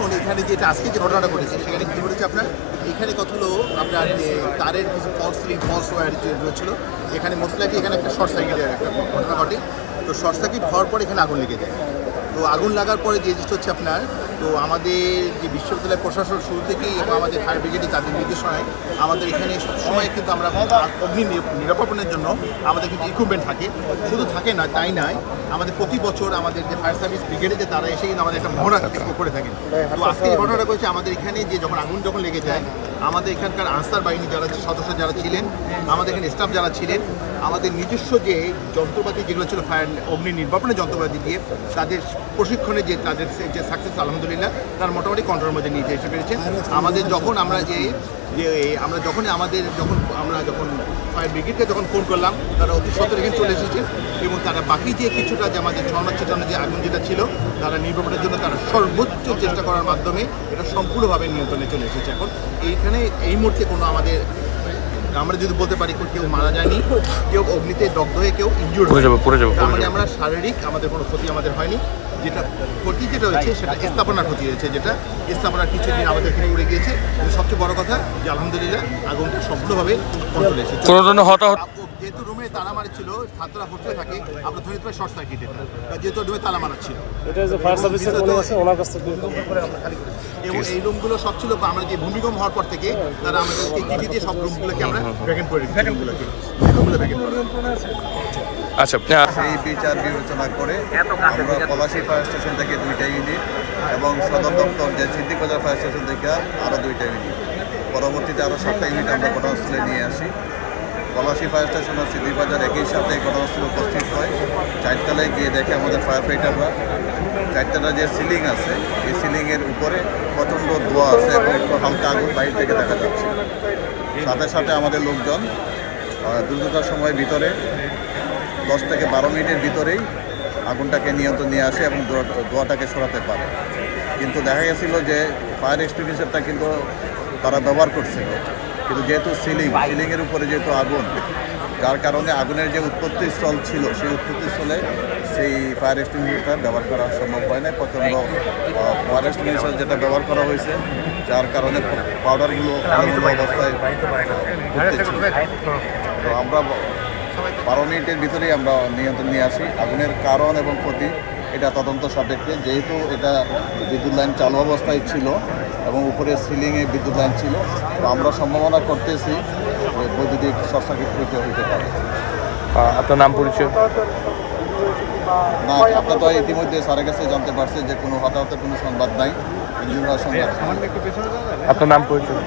দেখুন এখানে যেটা আজকে যে ঘটনাটা ঘটেছে সেখানে কী ঘটেছে আপনার এখানে কত হলো আপনার যে তারের কিছু ফলস ওয়্যার যে রয়েছিল এখানে মোস্টলাইটলি এখানে একটা শর্ট সার্কিটের একটা ঘটনা ঘটে। তো শর্ট সার্কিট হওয়ার পর এখানে আগুন লেগে যায়। তো আগুন লাগার পরে যে জিনিসটা হচ্ছে আপনার তো আমাদের যে বিশ্ববিদ্যালয় প্রশাসন শুরু থেকেই এবং আমাদের ফায়ার ব্রিগেডে তাদের নির্দেশনায় আমাদের এখানে সবসময় কিন্তু আমরা অগ্নি নিরাপত্তার জন্য আমাদের কিন্তু ইকুইপমেন্ট থাকে, শুধু থাকে না তাই নয়, আমাদের প্রতি বছর আমাদের যে ফায়ার সার্ভিস ব্রিগেডে যে তারা এসে কিন্তু আমাদের একটা মহড়া করে থাকেন। তো আজকে এই ঘটনাটা করেছে আমাদের এখানে যে যখন আগুন যখন লেগে যায় আমাদের এখানকার আনসার বাহিনী যারা সদস্য যারা ছিলেন, আমাদের এখানে স্টাফ যারা ছিলেন, আমাদের নিজস্ব যে যন্ত্রপাতি যেগুলো ছিল ফায়ার অগ্নি নির্বাপনের যন্ত্রপাতি দিয়ে তাদের প্রশিক্ষণে যে তাদের যে সাকসেস আলহামদুলিল্লাহ তার মোটামুটি কন্ট্রোলের মধ্যে নিয়ে এসে পেরেছে। আমাদের যখন আমরা যখন ফায়ার ব্রিগেডকে যখন ফোন করলাম তারা অতি সত্তর এখানে চলে এসেছে এবং তারা বাকি যে কিছুটা যে আমাদের ছড়ানো ছিটানো যে আগুন যেটা ছিল তারা নির্বাপনের জন্য তারা সর্বোচ্চ চেষ্টা করার মাধ্যমে এটা সম্পূর্ণভাবে নিয়ন্ত্রণে চলে এসেছে। এখন এইখানে এই মুহূর্তে কোনো আমরা যদি বলতে পারি কেউ মারা যায়নি, কেউ অগ্নিতে দগ্ধ হয়ে কেউ ইনজুর্ড হয়ে যাবে, তার মানে আমরা শারীরিক আমাদের কোনো ক্ষতি আমাদের হয়নি। যেটা ক্ষতি যেটা হয়েছে সেটা স্থাপনার ক্ষতি হয়েছে, যেটা স্থাপনার কিছুদিন আমাদের থেকে উড়ে গিয়েছে। কিন্তু সবচেয়ে বড় কথা যে আলহামদুলিল্লাহ আগুনটা সম্পূর্ণভাবে কন্ট্রোলে এসেছে। যেহেতু রুমে তালা মারা ছিল, ছাত্ররা হোস্টেলে থাকে, আমরা ধরে প্রায় শর্ট সার্কিট এটা, যেহেতু রুমে তালা মারা ছিল এবং এই রুমগুলো সব ছিল আমরা যে ভূমিকম্প হওয়ার পর থেকে তারা আমাদেরকে চিঠি দিয়ে সব রুমগুলোকে আমরা ভ্যাকেন্ট করে আচ্ছা, সেই বিচার বিবেচনা করে আমরা পলাশী ফায়ার স্টেশন থেকে 2টা ইউনিট এবং সদর দপ্তর যে সিদ্দিক বাজার ফায়ার স্টেশন থেকে আরও 2টা ইউনিট, পরবর্তীতে আরও 7টা ইউনিট আমরা ঘটনাস্থলে নিয়ে আসি। পলাশী ফায়ার স্টেশন ও সিদ্দিক বাজার একই সাথে ঘটনাস্থলে উপস্থিত হয়। 4তলায় গিয়ে দেখে আমাদের ফায়ার ফাইটাররা 4তলার যে সিলিং আছে এই সিলিংয়ের উপরে প্রচণ্ড ধোঁয়া আছে এবং একটু হালকা আগুন বাইরে থেকে দেখা যাচ্ছে। সাথে সাথে আমাদের লোকজন দ্রুততার সময়ের ভিতরে 10 থেকে 12 মিনিটের ভিতরেই আগুনটাকে নিয়ন্ত্রণ নিয়ে আসে এবং ধোঁয়াটাকে সরাতে পারে। কিন্তু দেখা গেছিলো যে ফায়ার এক্সটিংগুইশারটা কিন্তু তারা ব্যবহার করছিল, কিন্তু যেহেতু সিলিংয়ের উপরে যেহেতু আগুন, যার কারণে আগুনের যে উৎপত্তি স্থল ছিল সেই উৎপত্তিস্থলে সেই ফায়ার এক্সটিংগুইশারটা ব্যবহার করা সম্ভব হয় না। প্রচণ্ড ফায়ার এক্সটিংগুইশার যেটা ব্যবহার করা হয়েছে যার কারণে পাউডারগুলো অবস্থায় তো আমরা 12 মিনিটের ভিতরেই আমরা নিয়ন্ত্রণ নিয়ে আসি। আগুনের কারণ এবং ক্ষতি এটা তদন্ত সাপেক্ষে, যেহেতু এটা বিদ্যুৎ লাইন চালু অবস্থায় ছিল এবং উপরে সিলিংয়ে বিদ্যুৎ লাইন ছিল, তো আমরা সম্ভাবনা করতেছি যে বৈদ্যুতিক শর্ট সার্কিট হইতে পারে। আপনার নাম পরিচয়? না, আপনার তো ইতিমধ্যে স্যারের কাছে জানতে পারছে যে কোনো হতাহতের কোনো সংবাদ নাই, ইঞ্জিনিয়ার সংবাদ। আপনার নাম পরিচয়?